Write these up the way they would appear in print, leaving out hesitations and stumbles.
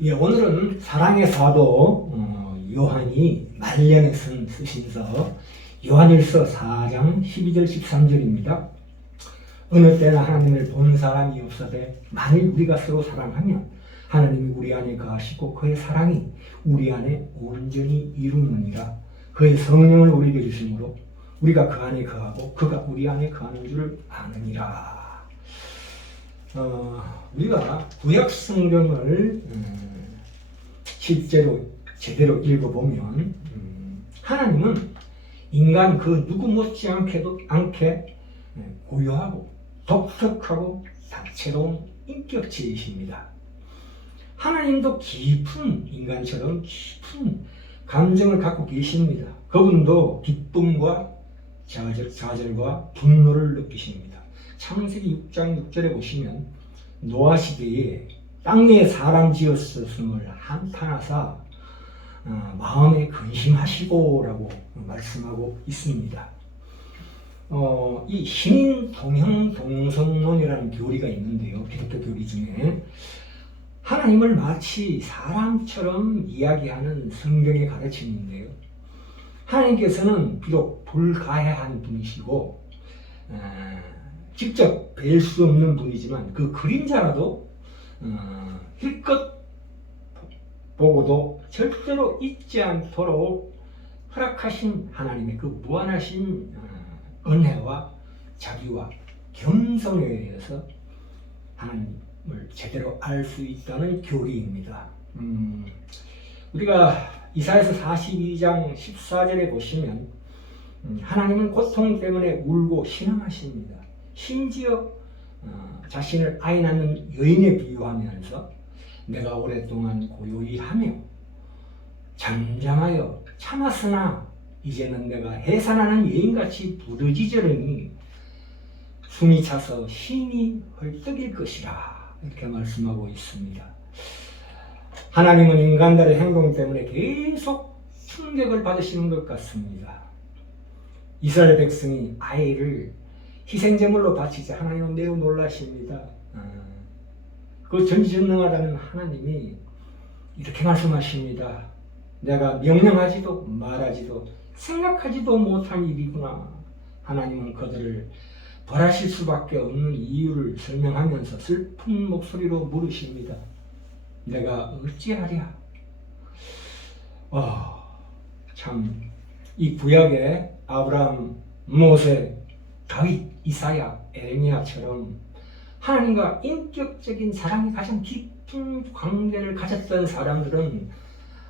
예, 오늘은 사랑의 사도 요한이 말년에 쓴 서신서 요한일서 4장 12절 13절입니다. 어느 때나 하나님을 본 사람이 없어되 만일 우리가 서로 사랑하면 하나님이 우리 안에 거하시고 그의 사랑이 우리 안에 온전히 이루느니라. 그의 성령을 우리에게 주심으로 우리가 그 안에 거하고 그가 우리 안에 거하는 줄을 아느니라. 우리가 구약 성경을 실제로 제대로 읽어보면 하나님은 인간 그 누구 못지않게 고요하고 독특하고 다채로운 인격체이십니다. 하나님도 인간처럼 깊은 감정을 갖고 계십니다. 그분도 기쁨과 좌절과 분노를 느끼십니다. 창세기 6장 6절에 보시면 노아 시대에 땅에 사람 지었음을 한탄하사 마음에 근심하시고라고 말씀하고 있습니다. 이 신인 동형 동성론이라는 교리가 있는데요. 기독교 교리 중에 하나님을 마치 사람처럼 이야기하는 성경의 가르침인데요. 하나님께서는 비록 불가해한 분이시고 직접 뵐 수 없는 분이지만 그 그림자라도 힐끗 보고도 절대로 잊지 않도록 허락하신 하나님의 그 무한하신 은혜와 자비와 겸손에 의해서 하나님을 제대로 알 수 있다는 교리입니다. 우리가 이사야서 42장 14절에 보시면 하나님은 고통 때문에 울고 신음하십니다. 심지어 자신을 아이 낳는 여인에 비유하면서 내가 오랫동안 고요히 하며 잠잠하여 참았으나 이제는 내가 해산하는 여인같이 부르짖으려니 숨이 차서 힘이 헐떡일 것이라 이렇게 말씀하고 있습니다. 하나님은 인간들의 행동 때문에 계속 충격을 받으시는 것 같습니다. 이스라엘 백성이 아이를 희생제물로 바치자 하나님은 매우 놀라십니다. 그 전지전능하다는 하나님이 이렇게 말씀하십니다. 내가 명령하지도 말하지도 생각하지도 못한 일이구나. 하나님은 그들을 벌하실 수밖에 없는 이유를 설명하면서 슬픈 목소리로 물으십니다. 내가 어찌하랴? 참 이 구약의 아브라함, 모세, 다윗, 이사야, 에레미야처럼 하나님과 인격적인 사랑이 가장 깊은 관계를 가졌던 사람들은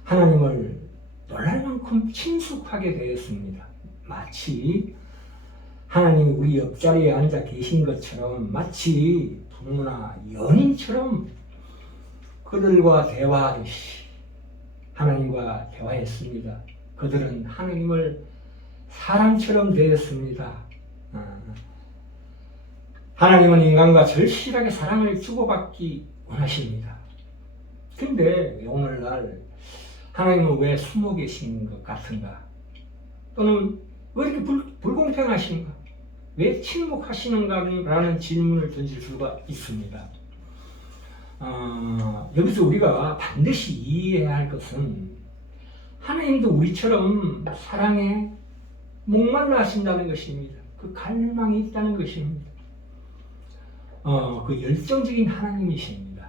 하나님을 놀랄 만큼 친숙하게 되었습니다. 마치 하나님이 우리 옆자리에 앉아 계신 것처럼 마치 부모나 연인처럼 그들과 대화하듯이 하나님과 대화했습니다. 그들은 하나님을 사람처럼 대했습니다. 하나님은 인간과 절실하게 사랑을 주고받기 원하십니다. 근데 오늘날 하나님은 왜 숨어 계신 것 같은가? 또는 왜 이렇게 불공평하신가? 왜 침묵하시는가? 라는 질문을 던질 수가 있습니다. 여기서 우리가 반드시 이해해야 할 것은 하나님도 우리처럼 사랑에 목말라 하신다는 것입니다. 그 갈망이 있다는 것입니다. 그 열정적인 하나님이십니다.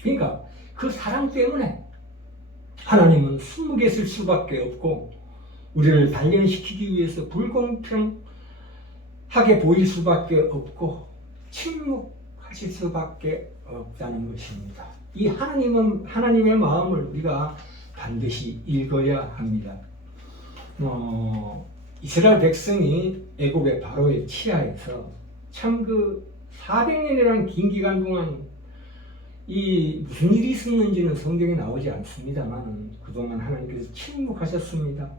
그러니까 그 사랑 때문에 하나님은 숨어 계실 수밖에 없고 우리를 단련시키기 위해서 불공평하게 보일 수밖에 없고 침묵하실 수밖에 없다는 것입니다. 이 하나님의 마음을 우리가 반드시 읽어야 합니다. 이스라엘 백성이 애굽의 바로의 치하에서 참 그 400년이라는 긴 기간 동안 이 무슨 일이 있었는지는 성경에 나오지 않습니다만 그동안 하나님께서 침묵하셨습니다.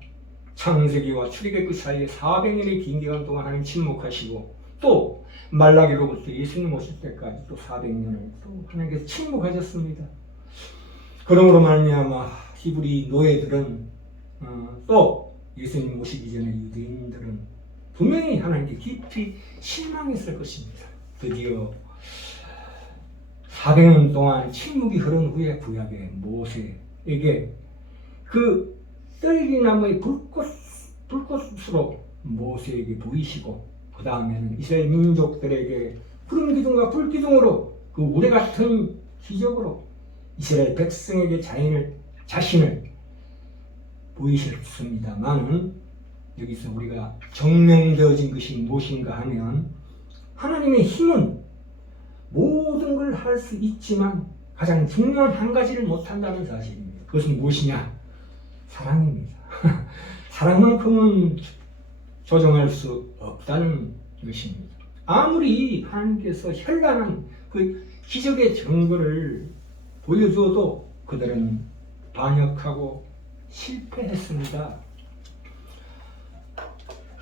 창세기와 출애굽 그 사이에 400년의 긴 기간 동안 하나님 침묵하시고 또 말라기로부터 예수님 오실 때까지 또 400년을 또 하나님께서 침묵하셨습니다. 그러므로 말미암아 히브리 노예들은 또 예수님 오시기 전에 유대인들은 분명히 하나님께 깊이 실망했을 것입니다. 드디어 400년 동안 침묵이 흐른 후에 구약의 모세에게 그 떨기나무의 불꽃으로 모세에게 보이시고, 그 다음에는 이스라엘 민족들에게 구름 기둥과 불 기둥으로 그 우레 같은 기적으로 이스라엘 백성에게 자신을 보이셨습니다만은, 여기서 우리가 정명되어진 것이 무엇인가 하면, 하나님의 힘은 모든 걸 할 수 있지만 가장 중요한 한 가지를 못한다는 사실입니다. 그것은 무엇이냐? 사랑입니다. 사랑만큼은 조정할 수 없다는 것입니다. 아무리 하나님께서 현란한 그 기적의 증거를 보여주어도 그들은 반역하고 실패했습니다.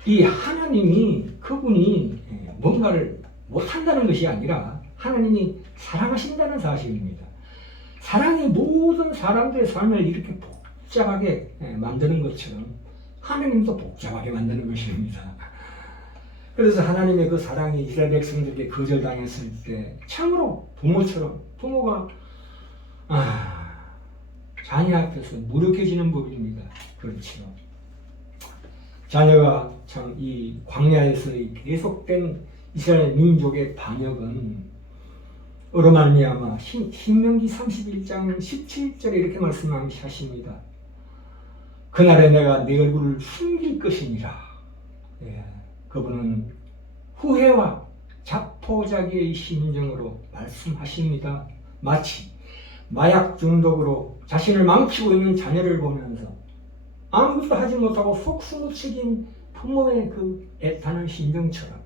이 하나님이, 그분이 뭔가를 못한다는 것이 아니라 하나님이 사랑하신다는 사실입니다. 사랑이 모든 사람들의 삶을 이렇게 복잡하게 만드는 것처럼 하나님도 복잡하게 만드는 것입니다. 그래서 하나님의 그 사랑이 이스라엘 백성들에게 거절당했을 때 참으로 부모처럼, 부모가 자녀 앞에서 무력해지는 법입니다. 그렇죠. 자녀가 참 이 광야에서의 계속된 이스라엘 민족의 반역은 어로 말미암아 신명기 31장 17절에 이렇게 말씀하십니다. 그날에 내가 네 얼굴을 숨길 것이니라. 그분은 후회와 자포자기의 심정으로 말씀하십니다. 마치 마약 중독으로 자신을 망치고 있는 자녀를 보면서 아무것도 하지 못하고 속수무책인 부모의 그 애타는 심정처럼,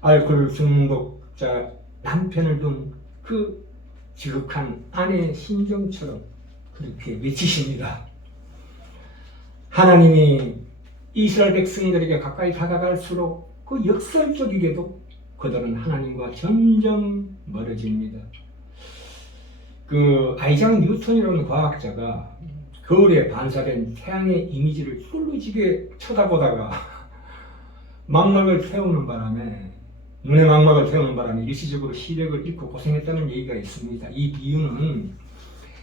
알코올 중독자 남편을 둔 그 지극한 아내의 심정처럼 그렇게 외치십니다. 하나님이 이스라엘 백성들에게 가까이 다가갈수록 그 역설적이게도 그들은 하나님과 점점 멀어집니다. 그 아이작 뉴턴이라는 과학자가 거울에 반사된 태양의 이미지를 뚫리지게 쳐다보다가 망막을 태우는 바람에, 눈의 망막을 태우는 바람에 일시적으로 시력을 잃고 고생했다는 얘기가 있습니다. 이 비유는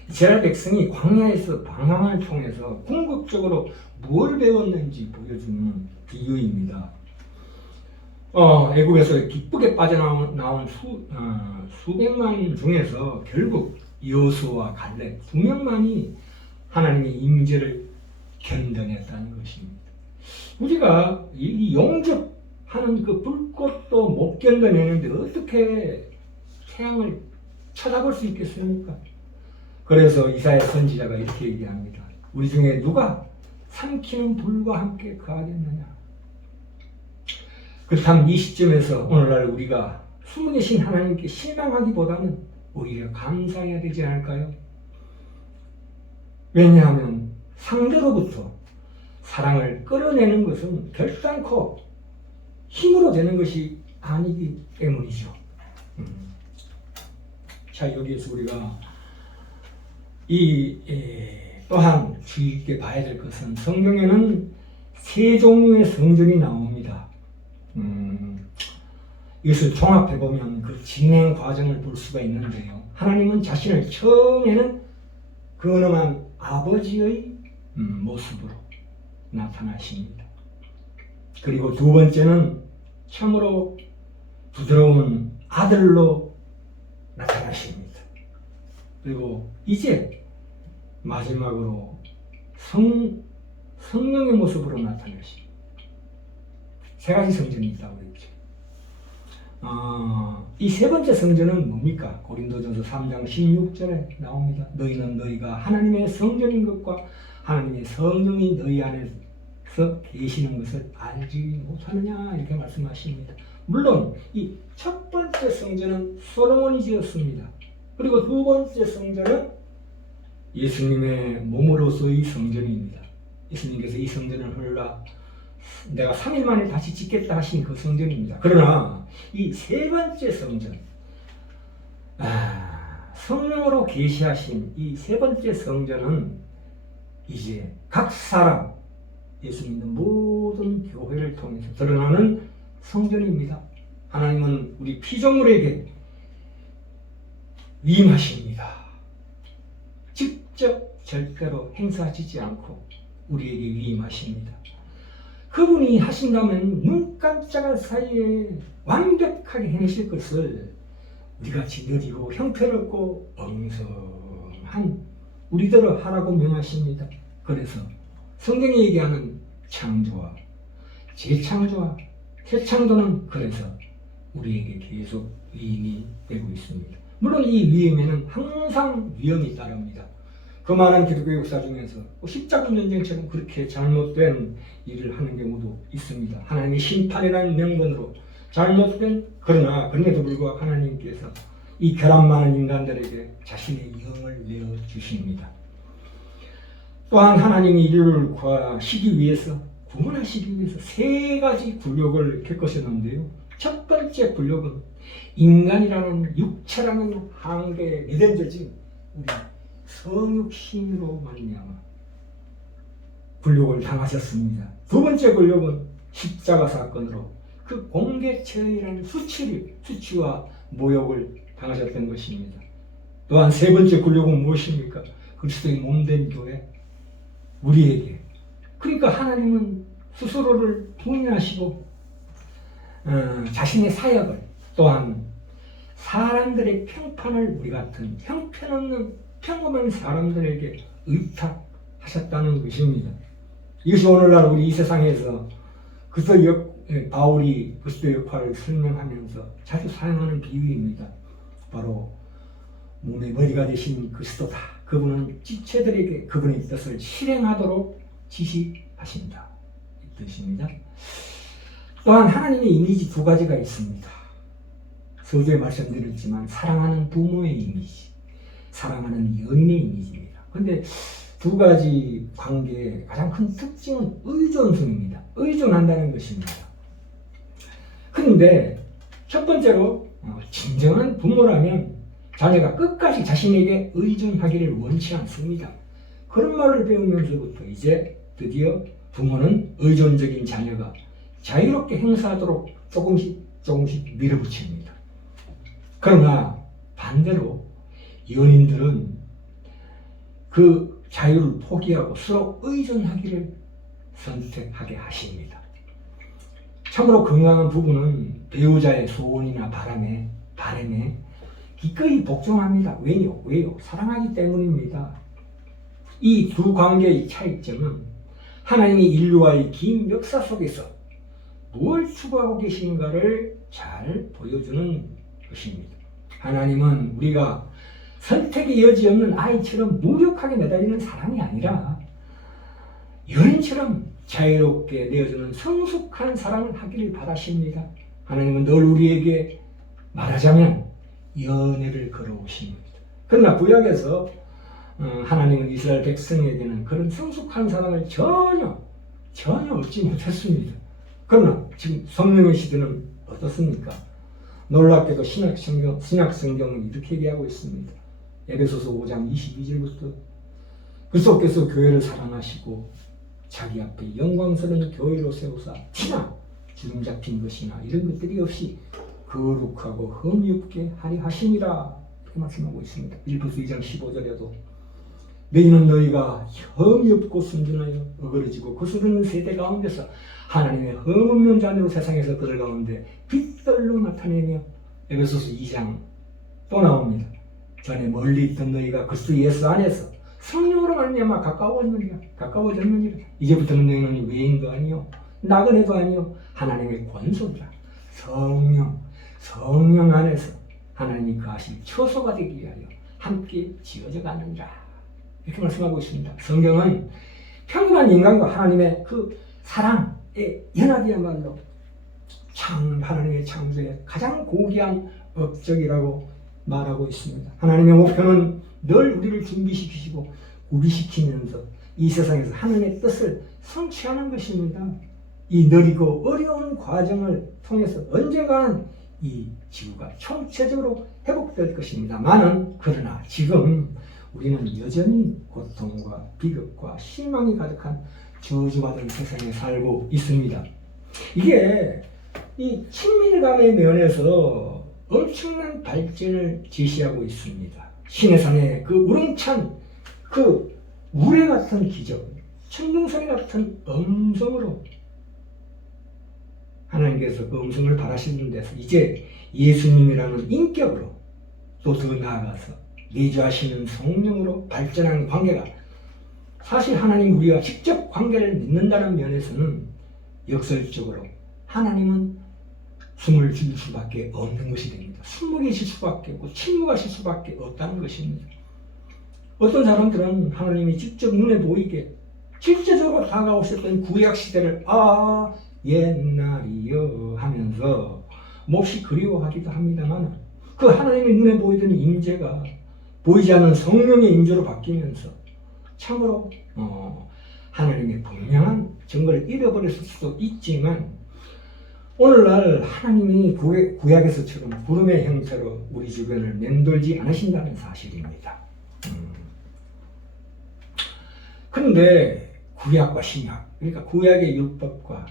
이스라엘 백성이 광야에서 방황을 통해서 궁극적으로 뭘 배웠는지 보여주는 비유입니다. 애국에서 기쁘게 빠져나온 수백만 중에서 결국 여호수아와 갈렙 두 명만이 하나님의 임재를 견뎌냈다는 것입니다. 우리가 이 용접하는 그 불꽃도 못 견뎌내는데 어떻게 태양을 쳐다볼 수 있겠습니까? 그래서 이사야 선지자가 이렇게 얘기합니다. 우리 중에 누가 삼키는 불과 함께 거하겠느냐? 그렇다면 이 시점에서 오늘날 우리가 숨어 계신 하나님께 실망하기보다는 오히려 감사해야 되지 않을까요? 왜냐하면 상대로부터 사랑을 끌어내는 것은 결단코 힘으로 되는 것이 아니기 때문이죠. 자, 여기에서 우리가 또한 주의 깊게 봐야 될 것은 성경에는 세 종류의 성전이 나옵니다. 이것을 종합해 보면 그 진행 과정을 볼 수가 있는데요. 하나님은 자신을 처음에는 근엄한 아버지의 모습으로 나타나십니다. 그리고 두 번째는 참으로 부드러운 아들로 나타나십니다. 그리고 이제 마지막으로 성령의 모습으로 나타나십니다. 세 가지 성전이 있다고 그랬죠. 이 세 번째 성전은 뭡니까? 고린도전서 3장 16절에 나옵니다. 너희는 너희가 하나님의 성전인 것과 하나님의 성령이 너희 안에서 계시는 것을 알지 못하느냐, 이렇게 말씀하십니다. 물론 이 첫 번째 성전은 솔로몬이 지었습니다. 그리고 두 번째 성전은 예수님의 몸으로서의 성전입니다. 예수님께서 이 성전을 헐라 내가 3일 만에 다시 짓겠다 하신 그 성전입니다. 그러나 이 세 번째 성전, 성령으로 계시하신 이 세 번째 성전은 이제 각 사람, 예수 믿는 모든 교회를 통해서 드러나는 성전입니다. 하나님은 우리 피조물에게 위임하십니다. 직접 절대로 행사하시지 않고 우리에게 위임하십니다. 그분이 하신다면 눈 깜짝할 사이에 완벽하게 해내실 것을 우리같이 느리고 형편없고 엉성한 우리들을 하라고 명하십니다. 그래서 성경이 얘기하는 창조와 재창조와 새창조는 그래서 우리에게 계속 위임이 되고 있습니다. 물론 이 위임에는 항상 위험이 따릅니다. 그 많은 기독교 역사 중에서 십자군 전쟁처럼 그렇게 잘못된 일을 하는 경우도 있습니다. 하나님의 심판이라는 명분으로 잘못된, 그러나 그럼에도 불구하고 하나님께서 이 결함 많은 인간들에게 자신의 영을 내어주십니다. 또한 하나님이 인류를 구하시기 위해서, 구원하시기 위해서 세 가지 굴욕을 겪으셨는데요. 첫 번째 굴욕은 인간이라는 육체라는 한계에 매달려진 우리 성육신으로 말미암아 굴욕을 당하셨습니다. 두 번째 굴욕은 십자가 사건으로 그 공개체이라는 수치와 모욕을 당하셨던 것입니다. 또한 세 번째 굴욕은 무엇입니까? 그리스도의 몸된 교회, 우리에게. 그러니까 하나님은 스스로를 부인하시고 자신의 사역을, 또한 사람들의 평판을 우리 같은 형편없는 평범한 사람들에게 의탁하셨다는 것입니다. 이것이 오늘날 우리 이 세상에서 바울이 그리스도의 역할을 설명하면서 자주 사용하는 비유입니다. 바로 몸의 머리가 되신 그리스도다. 그분은 지체들에게 그분의 뜻을 실행하도록 지시하신다. 이 뜻입니다. 또한 하나님의 이미지 두 가지가 있습니다. 서두에 말씀드렸지만 사랑하는 부모의 이미지, 사랑하는 연인의 이미지입니다. 그런데 두 가지 관계의 가장 큰 특징은 의존성입니다. 의존한다는 것입니다. 그런데 첫 번째로 진정한 부모라면 자녀가 끝까지 자신에게 의존하기를 원치 않습니다. 그런 말을 배우면서부터 이제 드디어 부모는 의존적인 자녀가 자유롭게 행사하도록 조금씩 밀어붙입니다. 그러나 반대로 연인들은 그 자유를 포기하고 서로 의존하기를 선택하게 하십니다. 참으로 건강한 부부는 배우자의 소원이나 바람에 기꺼이 복종합니다. 왜요? 사랑하기 때문입니다. 이 두 관계의 차이점은 하나님이 인류와의 긴 역사 속에서 무엇을 추구하고 계신가를 잘 보여주는 것입니다. 하나님은 우리가 선택의 여지 없는 아이처럼 무력하게 매달리는 사랑이 아니라 여인처럼 자유롭게 내어주는 성숙한 사랑을 하기를 바라십니다. 하나님은 늘 우리에게 말하자면 연애를 걸어오십니다. 그러나 구약에서 하나님은 이스라엘 백성에게는 그런 성숙한 사랑을 전혀 얻지 못했습니다. 그러나 지금 성령의 시대는 어떻습니까? 놀랍게도 신약성경은 이렇게 얘기하고 있습니다. 에베소서 5장 22절부터 그리스도께서 교회를 사랑하시고 자기 앞에 영광스러운 교회로 세우사 티나 주름 잡힌 것이나 이런 것들이 없이 거룩하고 흠이 없게 하려 하심이라, 이렇게 말씀하고 있습니다. 빌립보서 2장 15절에도 너희는 너희가 흠이 없고 순전하여 어그러지고 거스르는 세대 가운데서 하나님의 흠없는 자녀로 세상에서 그들 가운데 빛들로 나타내며, 에베소서 2장 또 나옵니다. 전에 멀리 있던 너희가 그리스도 예수 안에서 성령으로 말미암아 가까워졌느니라. 이제부터는 너희는 외인도 아니요 나그네도 아니요 하나님의 권속이라. 성령 안에서 하나님이 거하실 처소가 되기 위하여 함께 지어져 가느니라, 이렇게 말씀하고 있습니다. 성경은 평범한 인간과 하나님의 그 사랑의 연합이야말로 하나님의 창조의 가장 고귀한 업적이라고 말하고 있습니다. 하나님의 목표는 늘 우리를 준비시키시고 구비시키면서 이 세상에서 하나님의 뜻을 성취하는 것입니다. 이 느리고 어려운 과정을 통해서 언젠가는 이 지구가 총체적으로 회복될 것입니다만은, 그러나 지금 우리는 여전히 고통과 비극과 실망이 가득한 저주받은 세상에 살고 있습니다. 이게 이 친밀감의 면에서 엄청난 발전을 제시하고 있습니다. 시내산의 그 우렁찬 그 우레 같은 기적, 천둥소리 같은 음성으로 하나님께서 그 음성을 바라시는 데서 이제 예수님이라는 인격으로 또 더 나아가서 내주하시는 성령으로 발전하는 관계가 사실 하나님 우리와 직접 관계를 맺는다는 면에서는 역설적으로 하나님은 숨을 쉴 수밖에 없는 것이 됩니다. 숨을 계실 수밖에 없고 침묵하실 수밖에 없다는 것입니다. 어떤 사람들은 하나님이 직접 눈에 보이게 실제적으로 다가오셨던 구약 시대를 옛날이여 하면서 몹시 그리워하기도 합니다만 그 하나님의 눈에 보이던 임재가 보이지 않는 성령의 임재로 바뀌면서 참으로 하나님의 분명한 증거를 잃어버렸을 수도 있지만 오늘날 하나님이 구약에서처럼 구름의 형태로 우리 주변을 맴돌지 않으신다는 사실입니다. 그런데 구약과 신약, 그러니까 구약의 율법과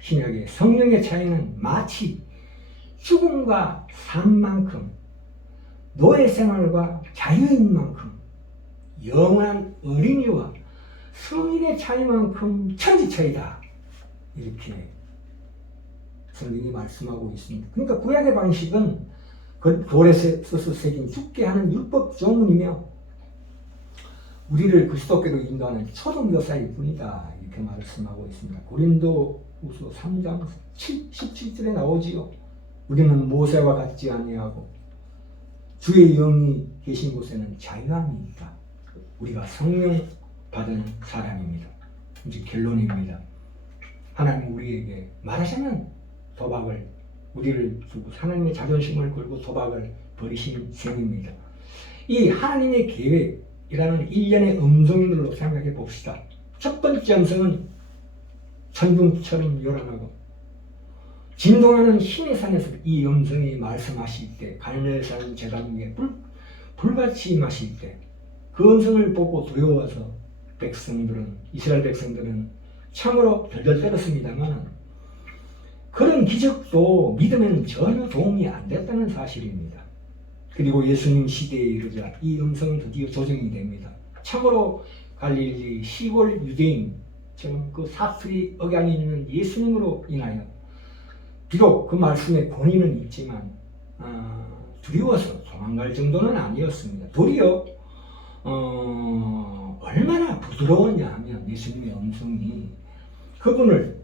신약의 성령의 차이는 마치 죽음과 삶만큼 노예 생활과 자유인 만큼 영원한 어린이와 성인의 차이만큼 천지 차이다. 이렇게 성경이 말씀하고 있습니다. 그러니까 구약의 방식은 그 돌에 써서 새긴 죽게 하는 율법 조문이며 우리를 그리스도께로 인도하는 초등교사일 뿐이다. 이렇게 말씀하고 있습니다. 고린도후서 3장 17절에 나오지요. 우리는 모세와 같지 아니하고 주의 영이 계신 곳에는 자유함이 있다. 우리가 성령 받은 사람입니다. 이제 결론입니다. 하나님 우리에게 말하자면 도박을 우리를 두고 하나님의 자존심을 걸고 도박을 버리신 셈입니다. 이 하나님의 계획이라는 일련의 음성들로 생각해 봅시다. 첫 번째 음성은 천둥처럼 요란하고 진동하는 신의 산에서 이 음성이 말씀하실 때 갈멜산 제단 위에 불같이 임하실 때 그 음성을 보고 두려워서 이스라엘 백성들은 참으로 덜덜 떨었습니다만 그런 기적도 믿음에는 전혀 도움이 안 됐다는 사실입니다. 그리고 예수님 시대에 이르자 이 음성은 드디어 조정이 됩니다. 참으로 갈릴리 시골 유대인처럼 그 사투리 억양이 있는 예수님으로 인하여 비록 그 말씀에 권위는 있지만 두려워서 도망갈 정도는 아니었습니다. 도리어 얼마나 부드러웠냐 하면 예수님의 음성이 그분을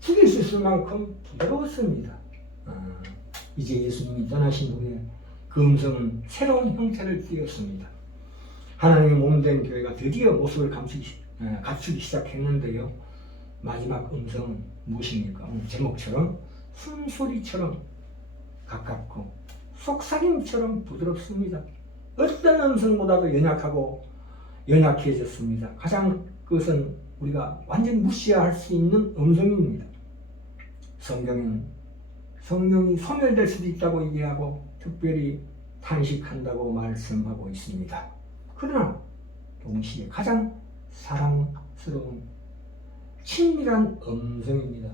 죽일 수 있을 만큼 부드러웠습니다. 이제 예수님이 떠나신 후에 그 음성은 새로운 형태를 띠었습니다. 하나님의 몸된 교회가 드디어 모습을 갖추기 시작했는데요. 마지막 음성은 무엇입니까? 제목처럼 숨소리처럼 가깝고 속삭임처럼 부드럽습니다. 어떤 음성보다도 연약해졌습니다. 가장 그것은 우리가 완전히 무시할 수 있는 음성입니다. 성경은 성령이 소멸될 수도 있다고 얘기하고 특별히 탄식한다고 말씀하고 있습니다. 그러나 동시에 가장 사랑스러운 친밀한 음성입니다.